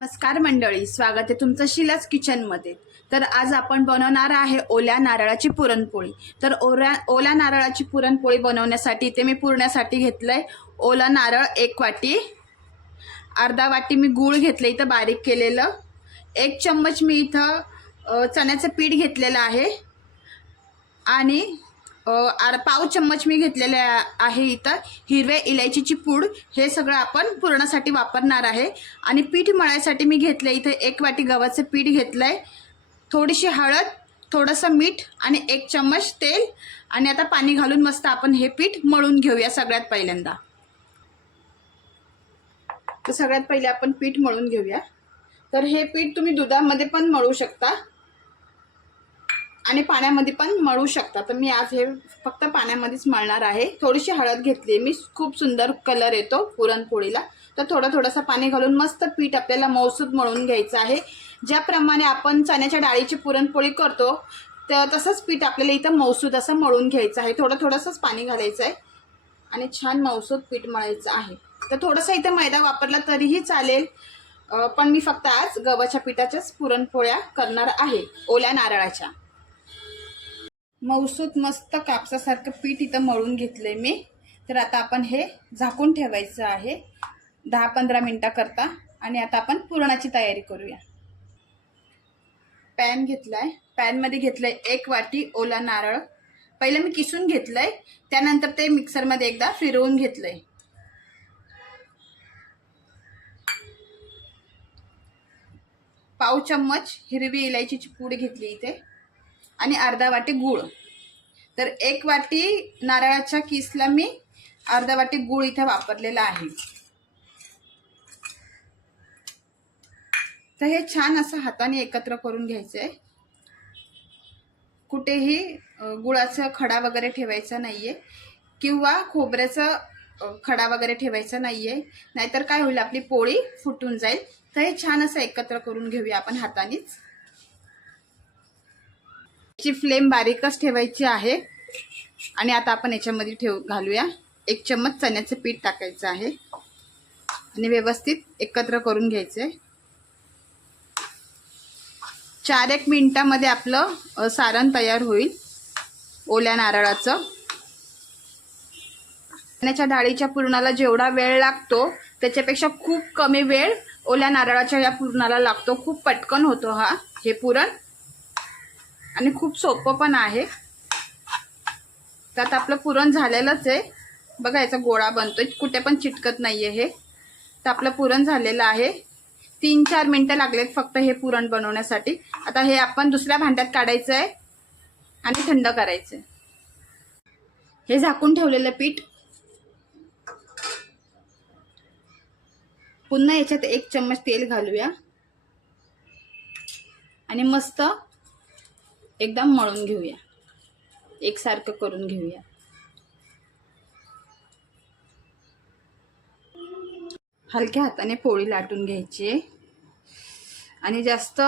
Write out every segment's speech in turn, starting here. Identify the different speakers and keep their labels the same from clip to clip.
Speaker 1: नमस्कार मंडळी स्वागत आहे तुमचं शिलाच किचनमध्ये. तर आज आपण बनवणार आहे ओल्या नारळाची पुरणपोळी. तर ओल्या ओल्या नारळाची पुरणपोळी बनवण्यासाठी इथे मी पुरण्यासाठी घेतलं आहे ओला नारळ एक वाटी अर्धा वाटी मी गूळ घेतलं इथं बारीक केलेलं एक चम्मच मी इथं चण्याचं पीठ घेतलेलं आहे आणि आर पाव चम्मच मी घेतलेले आहे इथं. हिरव्या इलायचीची पूड हे सगळं आपण पुरणासाठी वापरणार आहे. आणि पीठ मळायसाठी मी घेतलं इथं एक वाटी गव्हाचं पीठ घेतलं आहे थोडीशी हळद थोडंसं मीठ आणि एक चम्मच तेल. आणि आता पाणी घालून मस्त आपण हे पीठ मळून घेऊया सगळ्यात पहिल्यांदा. तर सगळ्यात पहिले आपण पीठ मळून घेऊया. तर हे पीठ तुम्ही दुधामध्ये पण मळू शकता. आणि पाण्यामध्ये पण मळू शकता. तर मी आज हे फक्त पाण्यामध्येच मळणार आहे. थोडीशी हळद घेतली मी. खूप सुंदर कलर येतो पुरणपोळीला. तर थोडं थोडंसं पाणी घालून मस्त पीठ आपल्याला मौसूद मळून घ्यायचं आहे. ज्याप्रमाणे आपण चण्याच्या डाळीची पुरणपोळी करतो तर तसंच पीठ आपल्याला इथं मौसूद असं मळून घ्यायचं आहे. थोडं थोडंसंच पाणी घालायचं आहे. आणि छान मौसूद पीठ मळायचं आहे. तर थोडंसं इथं मैदा वापरला तरीही चालेल. पण मी फक्त आज गव्हाच्या पिठाच्याच पुरणपोळ्या करणार आहे. ओल्या नारळाच्या. मऊसूत मस्त कापसासारखं पीठ इथं मळून घेतलंय मी. तर आता आपण हे झाकून ठेवायचं आहे. दहा पंधरा मिनटाकरता आणि आता आपण पुरणाची तयारी करूया. पॅन घेतलाय. पॅनमध्ये घेतलंय एक वाटी ओला नारळ. पहिलं मी किसून घेतलंय. त्यानंतर ते मिक्सरमध्ये एकदा फिरवून घेतलंय. पाव चम्मच हिरवी इलायचीची पूड घेतली इथे. आणि अर्धा वाटी गूळ. तर एक वाटी नारळाच्या किसला मी अर्धा वाटी गूळ इथे वापरलेला आहे. तर हे छान असं हाताने एकत्र करून घ्यायचं आहे कुठेही गुळाचा खडा वगैरे ठेवायचा नाहीये किंवा खोबऱ्याचा खडा वगैरे ठेवायचा नाहीये. नाहीतर काय होईल आपली पोळी फुटून जाईल. तर हे छान असं एकत्र करून घेऊया आपण हातानेच. ची फ्लेम बारीकच ठेवायची आहे. आणि आता आपण याच्यामध्ये ठेव घालूया. एक चम्मच चण्याचं पीठ टाकायचं आहे. आणि व्यवस्थित एकत्र करून घ्यायचं आहे चार एक मिनिटामध्ये आपलं सारण तयार होईल. ओल्या नारळाचं. चण्याच्या डाळीच्या पुरणाला जेवढा वेळ लागतो त्याच्यापेक्षा खूप कमी वेळ ओल्या नारळाच्या या पुरणाला लागतो. खूप पटकन होतो हा हे पुरण. आणि खूप सोपं पण आहे. त्यात आपलं पुरण झालेलंच आहे. बघा याचा गोळा बनतो कुठे पण चिटकत नाहीये हे. तर आपलं पुरण झालेलं आहे. तीन चार मिनटं लागलेत फक्त हे पुरण बनवण्यासाठी. आता हे आपण दुसऱ्या भांड्यात काढायचं आहे आणि थंड करायचं आहे हे झाकून ठेवलेलं पीठ. पुन्हा याच्यात एक चम्मच तेल घालूया. आणि मस्त एकदम मळून घेऊया. एकसारखं करून घेऊया. हलक्या हाताने पोळी लाटून घ्यायची आहे. आणि जास्त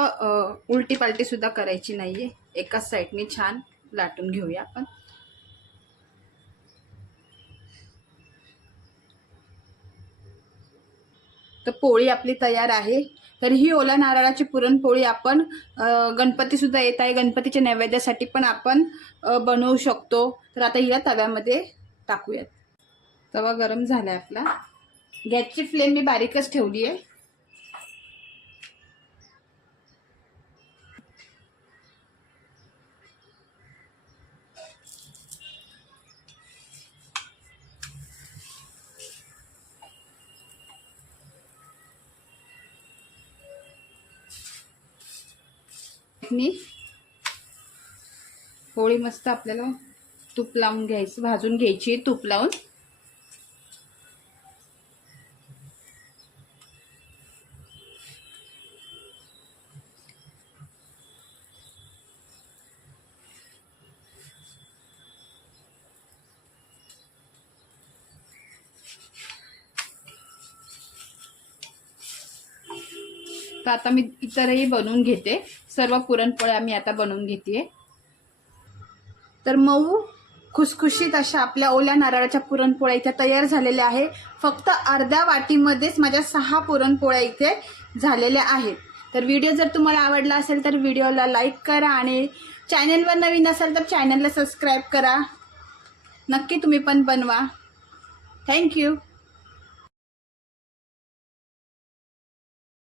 Speaker 1: उलटी पालटी सुद्धा करायची आहे एकाच साईडने छान लाटून घेऊया आपण. तर पोळी आपली तयार आहे. तर ही ओला नारळाची पुरणपोळी आपण गणपतीसुद्धा गणपती सुद्धा येत आहे. गणपतीच्या नैवेद्यासाठी पण आपण बनवू शकतो. तर आता हिला तव्यामध्ये टाकूयात. तवा गरम झालाय आपला. गॅसची फ्लेम मी बारीकच ठेवली आहे मी पोळी मस्त आपल्याला तूप लावून घ्यायचं भाजून घ्यायची तूप लावून. तर आता मी इतरही बनवून घेते. सर्व पुरणपोळ्या मी आता बनवून घेते तर मऊ खुसखुशीत अशा आपल्या ओल्या नारळाच्या पुरणपोळ्या इथे तयार झालेल्या आहे फक्त अर्ध्या वाटीमध्येच माझ्या सहा पुरणपोळ्या इथे झालेल्या आहेत. तर व्हिडिओ जर तुम्हाला आवडला असेल तर व्हिडिओला लाईक करा आणि चॅनलवर नवीन असेल तर चॅनलला सबस्क्राईब करा. नक्की तुम्ही पण बनवा. थँक्यू